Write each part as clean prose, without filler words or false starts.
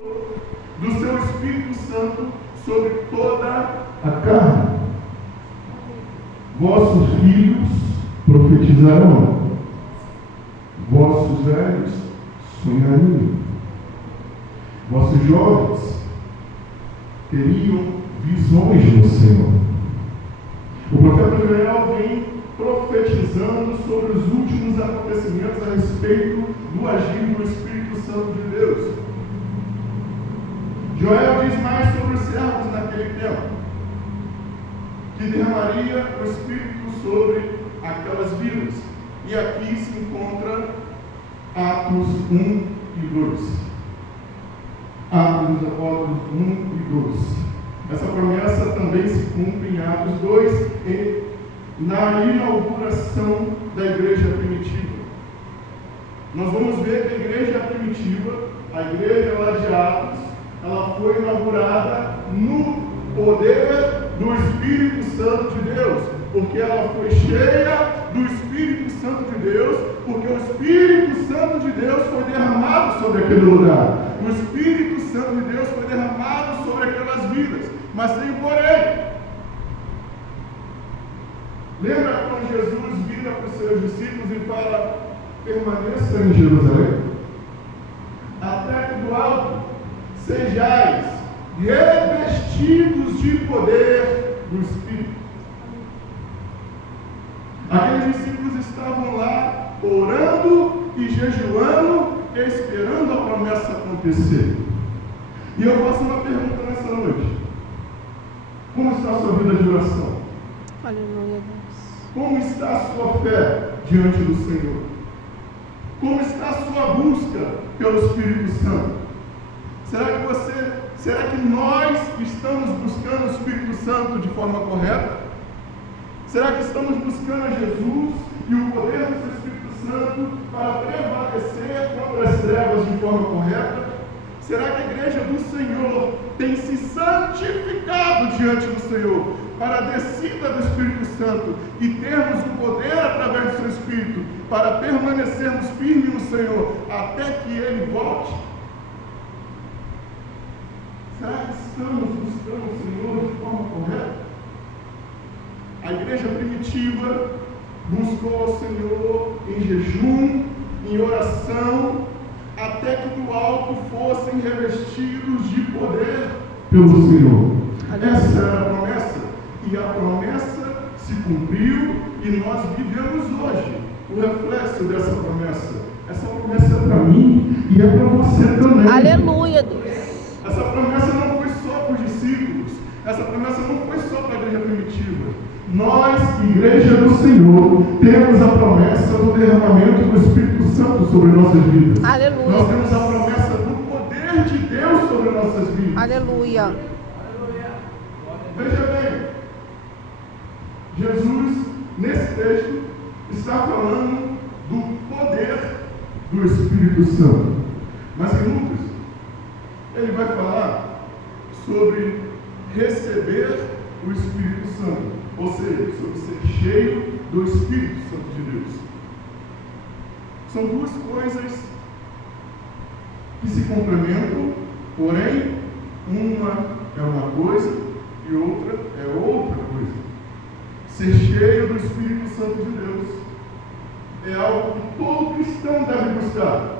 do seu Espírito Santo sobre toda a carne. Vossos filhos profetizarão, vossos velhos sonhariam, vossos jovens teriam visões do Senhor. O profeta Joel vem profetizando sobre os últimos acontecimentos a respeito do agir do Espírito Santo de Deus. Joel diz mais sobre os servos naquele tempo, que derramaria o Espírito sobre aquelas vidas. E aqui se encontra Atos 1 e 2. Atos dos Apóstolos 1 e 2. Essa promessa também se cumpre em Atos 2, na inauguração da igreja primitiva. Nós vamos ver que a igreja primitiva, a igreja lá de Atos, ela foi inaugurada no poder do Espírito Santo de Deus, porque ela foi cheia do Espírito Santo de Deus, porque o Espírito Santo de Deus foi derramado sobre aquele lugar. O Espírito Santo de Deus foi derramado sobre aquelas vidas, mas sem porém. Lembra quando Jesus vira para os seus discípulos e fala: permaneça em Jerusalém, até que do alto sejais revestidos de poder do Espírito. Aqueles discípulos estavam lá orando e jejuando, esperando a promessa acontecer. E eu faço uma pergunta nessa noite: como está a sua vida de oração? Aleluia, Deus. Como está a sua fé diante do Senhor? Como está a sua busca pelo Espírito Santo? Será que nós estamos buscando o Espírito Santo de forma correta? Será que estamos buscando a Jesus e o poder do seu Espírito Santo para prevalecer contra as trevas de forma correta? Será que a igreja do Senhor tem se santificado diante do Senhor para a descida do Espírito Santo e termos o poder através do seu Espírito para permanecermos firmes no Senhor até que Ele volte? Será que estamos buscando o Senhor de forma correta? A igreja primitiva buscou o Senhor em jejum, em oração, até que do alto fossem revestidos de poder pelo Senhor. Essa era a promessa, e a promessa se cumpriu, e nós vivemos hoje o reflexo dessa promessa. Essa promessa é para mim e é para você também. Aleluia, Deus. Essa promessa não foi só para os discípulos, essa promessa não foi só para a igreja primitiva. Nós, igreja do Senhor, temos a promessa do derramamento do Espírito Santo sobre nossas vidas. Aleluia. Nós temos a promessa do poder de Deus sobre nossas vidas. Aleluia. Veja bem, Jesus, nesse texto, está falando do poder do Espírito Santo. Mas em Lucas, ele vai falar sobre receber o Espírito Santo, ou seja, sobre ser cheio do Espírito Santo de Deus. São duas coisas que se complementam, porém, uma é uma coisa e outra é outra coisa. Ser cheio do Espírito Santo de Deus é algo que todo cristão deve buscar.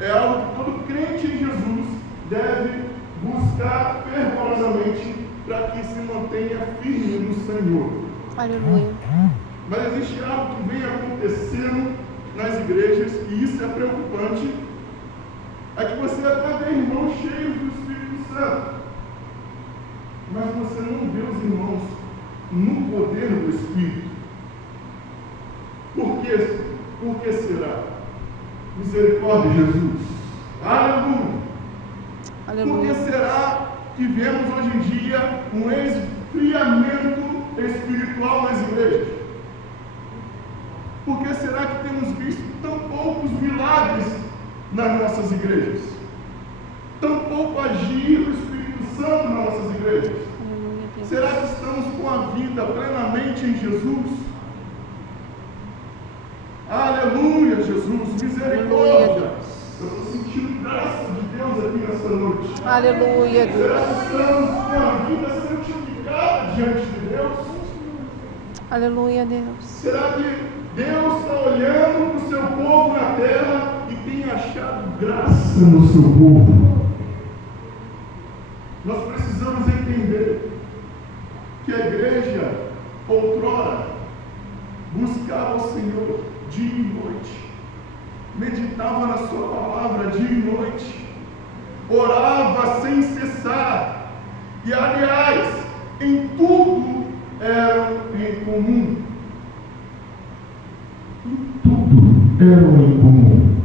É algo que todo crente em Jesus deve buscar fervorosamente para que se mantenha firme no Senhor. Aleluia. Mas existe algo que vem acontecendo nas igrejas, e isso é preocupante, é que você até vê irmãos cheios do Espírito Santo, mas você não vê os irmãos no poder do Espírito. Por quê? Por que será? Misericórdia, Jesus. Aleluia. Aleluia. Por que será que vemos hoje em dia um esfriamento espiritual nas igrejas? Por que será que temos visto tão poucos milagres nas nossas igrejas? Tão pouco agir do Espírito Santo nas nossas igrejas? Aleluia. Será que estamos com a vida plenamente em Jesus? Aleluia, Jesus, misericórdia. Eu estou sentindo graça de Deus aqui nessa noite? Aleluia, Será Deus. que estamos com a vida santificada diante de Deus? Aleluia, Deus. Será que Deus está olhando para o seu povo na terra e tem achado graça no seu povo? Nós precisamos entender que a igreja, outrora, buscava o Senhor dia e noite, meditava na sua palavra dia e noite, orava sem cessar, e aliás, em tudo eram em comum. Em tudo eram em comum.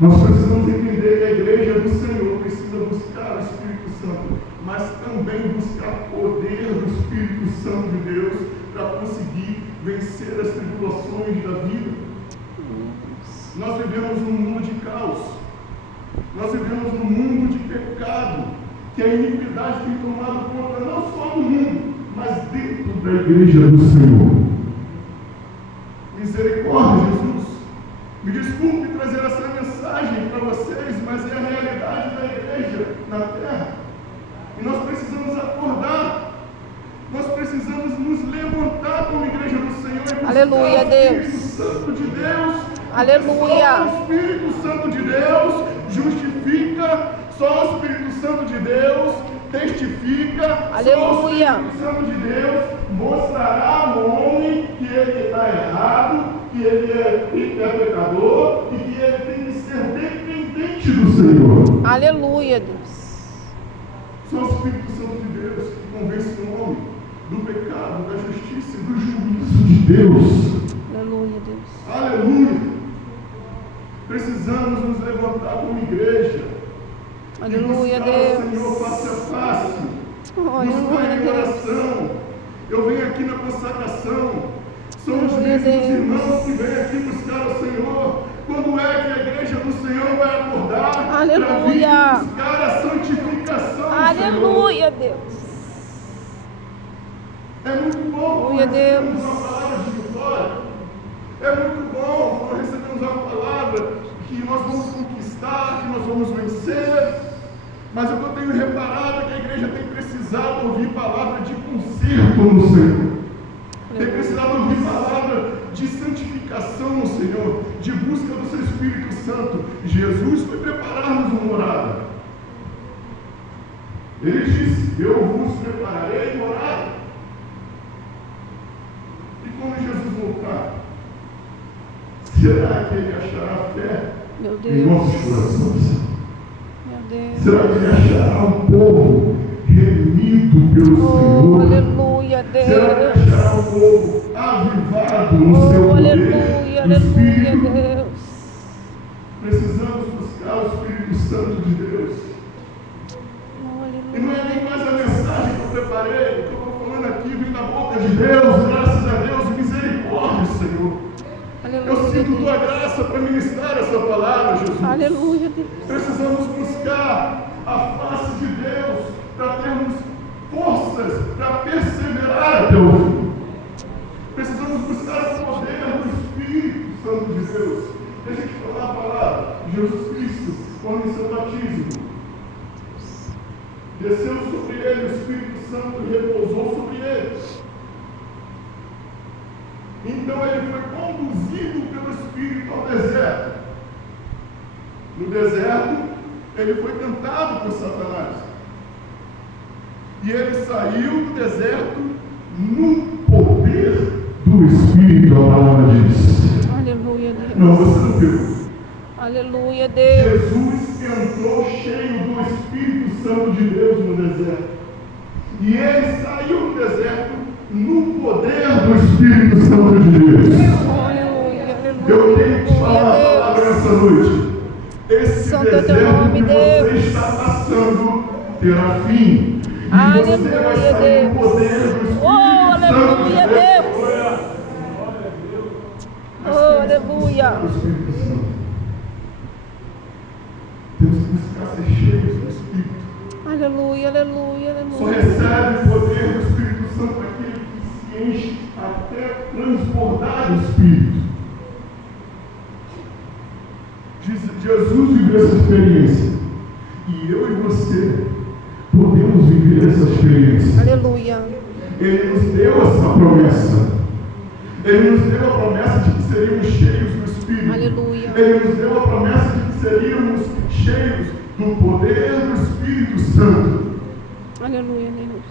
Nós precisamos entender que a igreja do Senhor precisa buscar o Espírito Santo, mas também buscar poder do Espírito Santo de Deus para conseguir vencer as tribulações da vida. Nós vivemos num mundo de caos, nós vivemos num mundo de pecado, que a iniquidade tem tomado conta não só do mundo, mas dentro da igreja do Senhor. Misericórdia, Jesus. Me desculpe trazer essa mensagem para vocês, mas é a realidade da igreja na terra. E nós precisamos acordar. Nós precisamos nos levantar como igreja do Senhor e buscar Aleluia, o Deus. Espírito Santo de Deus. Aleluia. Só o Espírito Santo de Deus justifica, só o Espírito Santo de Deus testifica, Aleluia. só o Espírito Santo de Deus mostrará ao homem que ele está errado, que ele é pecador e que ele tem que ser dependente do Senhor. Aleluia, Deus. Só o Espírito Santo de Deus que convence o homem do pecado, da justiça e do juízo de Deus. Aleluia, Deus. Aleluia. Precisamos nos levantar como igreja. Aleluia, e buscar Deus. o Senhor face a face. Aleluia, Buscar em Deus. oração. Eu venho aqui na consagração. São os Aleluia, mesmos Deus. irmãos que vêm aqui buscar o Senhor. Quando é que a igreja do Senhor vai acordar para Aleluia. vir buscar a santificação do Aleluia, Deus. Senhor? É muito bom quando Aleluia, Deus. recebemos uma palavra de vitória. É muito bom quando recebemos uma palavra que nós vamos conquistar, que nós vamos vencer. Mas o que eu tenho reparado é que a igreja tem precisado ouvir palavra de conserto no Senhor. Tem precisado ouvir palavra de santificação no Senhor, de busca do seu Espírito Santo. Jesus foi preparar-nos uma morada. Ele disse: eu vos prepararei morada. E quando Jesus voltar, será que ele achará fé Meu em Deus. nossos corações? Meu Deus. Será que ele achará um povo remido pelo Oh, Senhor? aleluia, Será que Deus. achará um povo avivado no seu Oh, poder? aleluia, no aleluia, Espírito? Deus. Precisamos buscar o Espírito Santo de Deus. Oh, E não é aleluia. nem mais a mensagem que eu preparei, o que eu estou falando aqui vem da boca de Deus, graças a Deus, misericórdia, Senhor. Eu Aleluia, sinto tua Deus. graça para ministrar essa palavra, Jesus. Aleluia, Deus. Precisamos buscar a face de Deus para termos forças para perseverar até o fim. Precisamos buscar o poder do Espírito Santo de Deus. Deixa eu te falar a palavra. Jesus Cristo, quando em seu batismo, desceu sobre ele o Espírito Santo e repousou sobre ele. Então ele foi conduzido pelo Espírito ao deserto. No deserto, ele foi tentado por Satanás. E ele saiu do deserto no poder do Espírito, a palavra diz. Aleluia, Deus. Não, você não pegou. Aleluia, Deus. Jesus entrou cheio do Espírito Santo de Deus no deserto. E ele saiu do deserto no poder do Espírito Santo de Deus. Aleluia, aleluia. Eu tenho que te falar a Aleluia, palavra Deus. essa noite. Esse Santo é teu deserto nome, que você Deus. está passando terá fim. E Aleluia, você vai sair do Deus. poder do Espírito Oh, aleluia, Santo de Deus. Mas Oh, temos que aleluia. buscar o Espírito Santo. Temos que buscar ser cheios do Espírito. Aleluia, aleluia, Só aleluia. recebe o poder do Espírito Santo aquele que se enche até transbordar o Espírito. Jesus viveu essa experiência. E eu e nos deu essa promessa. Ele nos deu a promessa de que seríamos cheios do Espírito. Aleluia. Ele nos deu a promessa de que seríamos cheios do poder do Espírito Santo. Aleluia, Deus.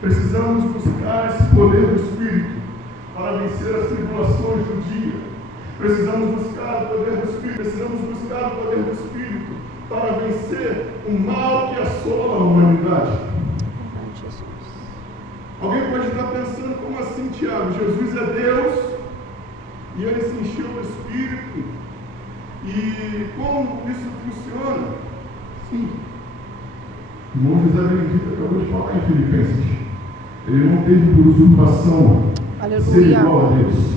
Precisamos buscar esse poder do Espírito para vencer as tribulações do dia. Precisamos buscar o poder do Espírito. Precisamos buscar o poder do Espírito para vencer o mal que assola a humanidade. Verdade, Jesus. Alguém pode estar pensando, como assim, Tiago? Jesus é Deus e ele se encheu do Espírito. E como isso funciona? Sim. O irmão José Benedito acabou de falar em Filipenses. Ele não teve por usurpação ser igual a Deus.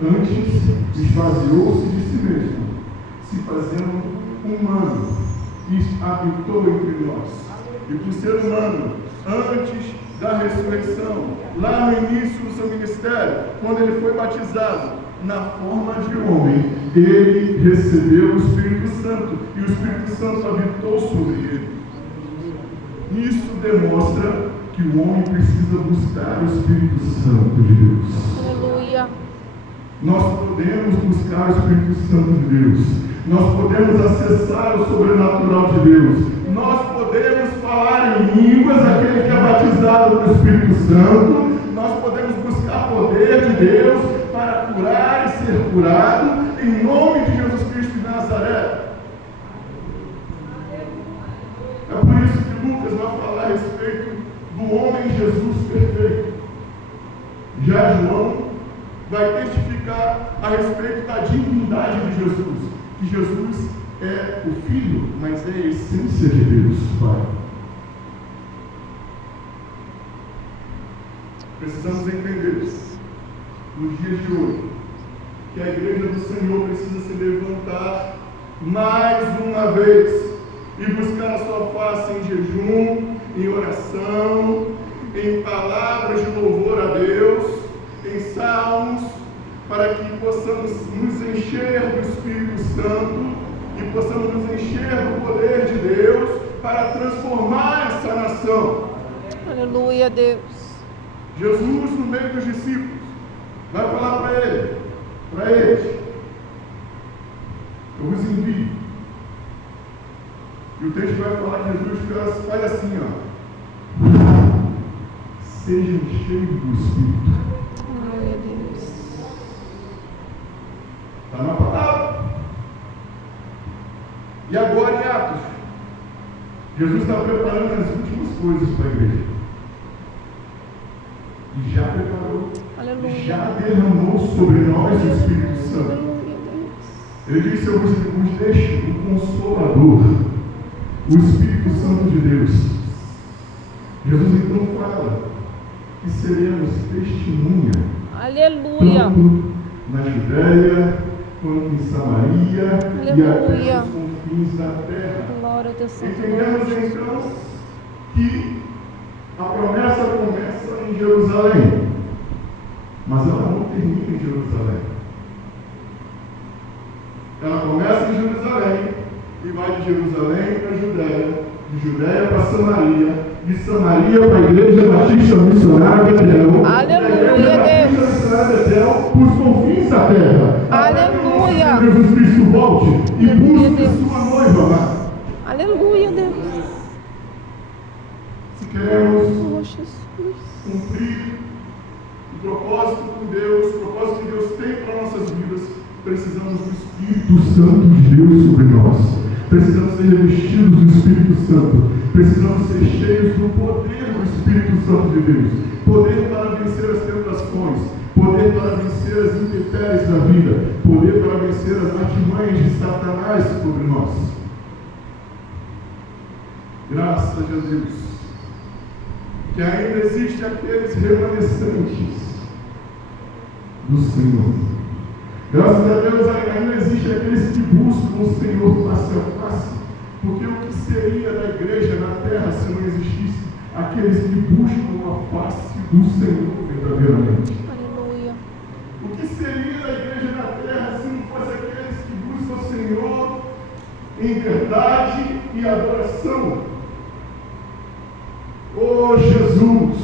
Antes, esvaziou-se de si mesmo, se fazendo humano, e habitou entre nós. E por ser humano, antes da ressurreição, lá no início do seu ministério, quando ele foi batizado, na forma de homem, ele recebeu o Espírito Santo, e o Espírito Santo habitou sobre ele. Isso demonstra que o homem precisa buscar o Espírito Santo de Deus. Aleluia. Nós podemos buscar o Espírito Santo de Deus. Nós podemos acessar o sobrenatural de Deus. Nós podemos falar em línguas, aquele que é batizado no Espírito Santo. Nós podemos buscar poder de Deus para curar e ser curado, em nome de Jesus Cristo de Nazaré. É por isso que Lucas vai falar a respeito do homem Jesus perfeito. Já João vai testificar a respeito da divindade de Jesus, que Jesus é o Filho, mas é a essência de Deus, Pai. Precisamos entender, nos dias de hoje, que a igreja do Senhor precisa se levantar mais uma vez e buscar a sua face em jejum, em oração, em palavras de louvor a Deus, em salmos, para que possamos nos encher do Espírito Santo e possamos nos encher do poder de Deus para transformar essa nação. Aleluia, Deus. Jesus, no meio dos discípulos, vai falar para eles, eu vos envio. E o texto vai falar que Jesus faz assim, ó. Sejam cheios do Espírito. Aleluia, Deus. Está na palavra. E agora em Atos, Jesus está preparando as últimas coisas para a igreja. E já preparou. Aleluia. Já derramou sobre nós o Espírito Santo. Aleluia, Deus. Ele disse: eu vos deixo o Consolador, o Espírito Santo de Deus. Jesus então fala que seremos testemunha, Aleluia. tanto na Judéia, quanto em Samaria e até os confins da terra. Glória ao teu santo Entendemos nome. então que a promessa começa em Jerusalém, mas ela não termina em Jerusalém. Ela começa em Jerusalém e vai de Jerusalém para a Judéia, de Judéia para Samaria, de Samaria para a Igreja Batista Missionária Betel, Aleluia, da Igreja Batista Deus. Missionária Betel, para os confins da terra. Aleluia. Até que Jesus Cristo volte e Aleluia, busque Deus. sua noiva amada. Aleluia, Deus. Se queremos Oh, Jesus. cumprir o propósito com Deus, o propósito que Deus tem para nossas vidas, precisamos do Espírito Santo de Deus sobre nós. Precisamos ser revestidos do Espírito Santo. Precisamos ser cheios do poder do Espírito Santo de Deus. Poder para vencer as tentações. Poder para vencer as intempéries da vida. Poder para vencer as artimanhas de Satanás sobre nós. Graças a Deus, que ainda existem aqueles remanescentes do Senhor. Graças a Deus ainda existem aqueles que buscam o Senhor face a face, porque o que seria da igreja na terra se não existisse aqueles que buscam a face do Senhor verdadeiramente? Aleluia. O que seria da igreja na terra se não fosse aqueles que buscam o Senhor em verdade e adoração? Oh Jesus,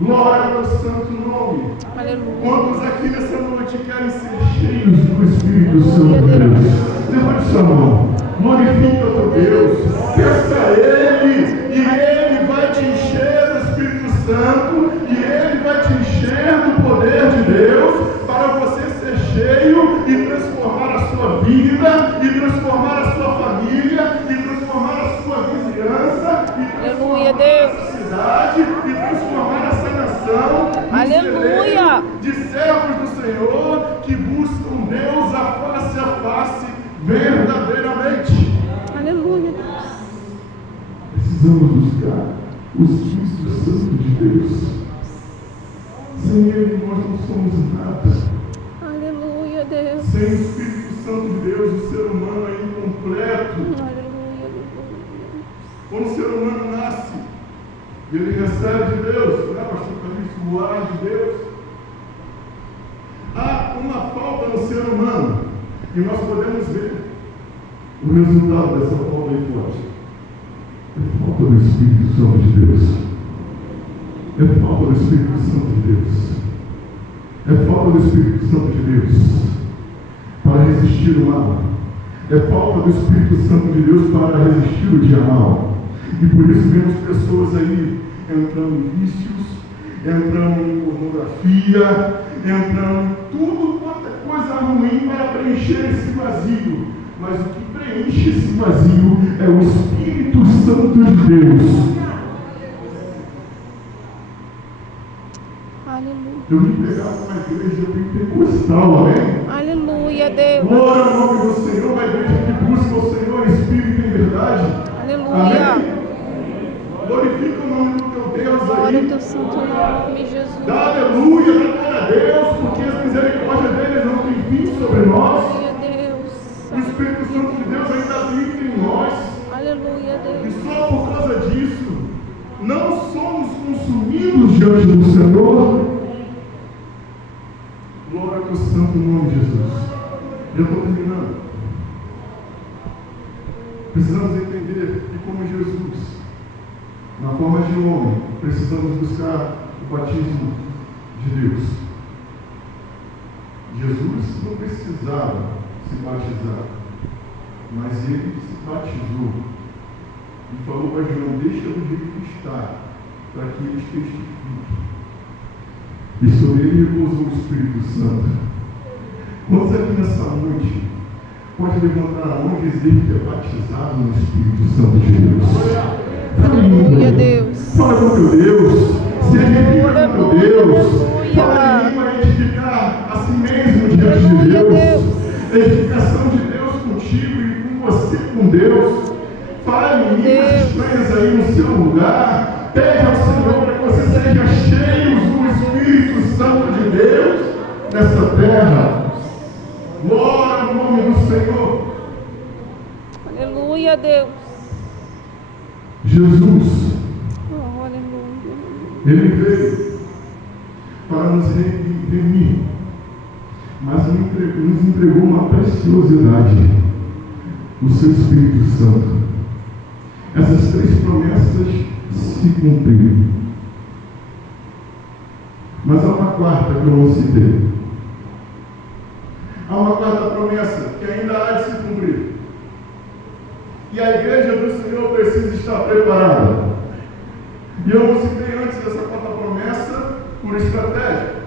Glória ao santo nome. Aleluia. Quantos aqui nessa noite querem ser cheios do Espírito Santo de Deus? Levante sua mão. Glorifica o teu Deus. Peça a Ele. E Ele vai te encher do Espírito Santo. E Ele vai te encher do poder de Deus. Para você ser cheio e transformar a sua vida. E transformar a sua família. E transformar a sua vizinhança. E Aleluia, transformar Deus. a cidade. E transformar essa nação. Aleluia. De servos do Senhor que buscam Deus a face verdadeiramente. Aleluia. Precisamos buscar o Espírito Santo de Deus. Sem Ele nós não somos nada. Aleluia, Deus. Sem o Espírito Santo de Deus o ser humano é incompleto. Aleluia. Quando o ser humano nasce e ele recebe de Deus, né, pastor Calixto, o ar de Deus, há uma falta no ser humano e nós podemos ver o resultado dessa falta aí forte. É falta do Espírito Santo de Deus. É falta do Espírito Santo de Deus. É falta do Espírito Santo de Deus para resistir o mal. É falta do Espírito Santo de Deus para resistir o dia mal. E por isso vemos pessoas aí entrando em vícios, entrando em pornografia, entrando em tudo quanto é coisa ruim para preencher esse vazio. Mas o que preenche esse vazio é o Espírito Santo de Deus. Aleluia. Eu vim pegar uma igreja pentecostal, amém? Aleluia, Deus. Glória ao nome do Senhor, uma igreja que busca o Senhor em espírito e em verdade. Aleluia. Amém? Glorifica o nome do teu Deus Glória ao aí. teu santo nome, Jesus. Dá aleluia, dá glória a Deus, porque as misericórdias dele não têm fim sobre nós. Aleluia, Deus. O Espírito Santo de Deus ainda habita em nós. Aleluia, E Deus. só por causa disso, não somos consumidos diante do Senhor. Glória ao teu santo nome, Jesus. Já estou terminando. Precisamos entender que, como Jesus, na forma de homem, precisamos buscar o batismo de Deus. Jesus não precisava se batizar, mas ele se batizou e falou para João: deixa do jeito que está, para que ele testifique. E sobre ele repousou o Espírito Santo. Quantos aqui nessa noite pode levantar a mão e dizer que é batizado no Espírito Santo de Deus? Aleluia, Deus. Fala com teu Deus. Se edifica com teu Deus. Aleluia. Fala em língua, edificar a si mesmo diante de Aleluia, Deus. Deus. Edificação de Deus contigo e com você com Deus. Fale em línguas estranhas aí no seu lugar. Pede ao Senhor para que você seja cheio do Espírito Santo de Deus nessa terra. Glória ao nome do Senhor. Aleluia, Deus. Jesus, Oh, aleluia. Ele veio para nos redimir, mas nos entregou uma preciosidade, o seu Espírito Santo. Essas três promessas se cumpriram. Mas há uma quarta que eu não citei. Há uma quarta promessa que ainda há de se cumprir. E a igreja do Senhor precisa estar preparada. E eu não citei antes dessa quarta promessa por estratégia.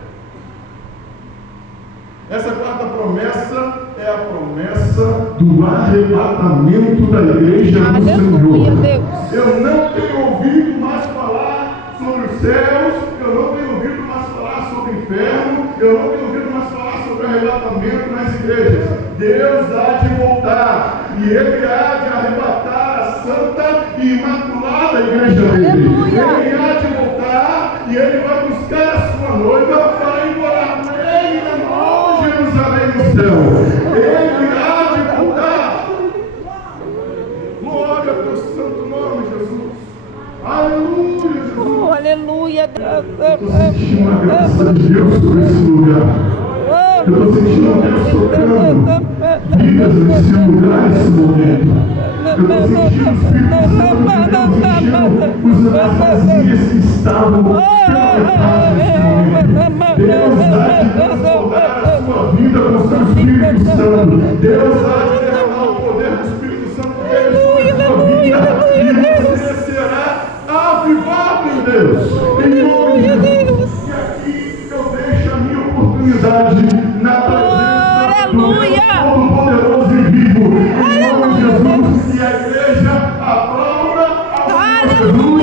Essa quarta promessa é a promessa do arrebatamento da igreja do Aleluia, Senhor. Deus. Eu não tenho ouvido mais falar sobre os céus, eu não tenho ouvido mais falar sobre o inferno, eu não tenho ouvido mais falar sobre o arrebatamento nas igrejas. Deus há de voltar e Ele há de arrebatar a santa e imaculada igreja dele. Aleluia. Ele há de voltar e Ele vai buscar a sua noiva para ir morar com Ele na nova Jerusalém no céu. Ele há de voltar. Glória ao teu santo nome, Jesus. Aleluia, Jesus. Oh, aleluia. Estou sentindo uma graça de Deus sobre esse lugar. Eu estou sentindo Deus tocando vidas nesse lugar, nesse momento. Eu estou sentindo o Espírito Santo de Deus enchendo os vazios que estavam pela metade. Deus há de transformar a sua vida com o seu Espírito Santo. Deus há de derramar o poder do Espírito Santo dele sobre a sua vida. E você será avivado em Deus. Em nome de Jesus. E aqui eu deixo a minha oportunidade na presença do Deus Todo-Poderoso e vivo. Em nome de Jesus. E a igreja aplauda ao Senhor Jesus.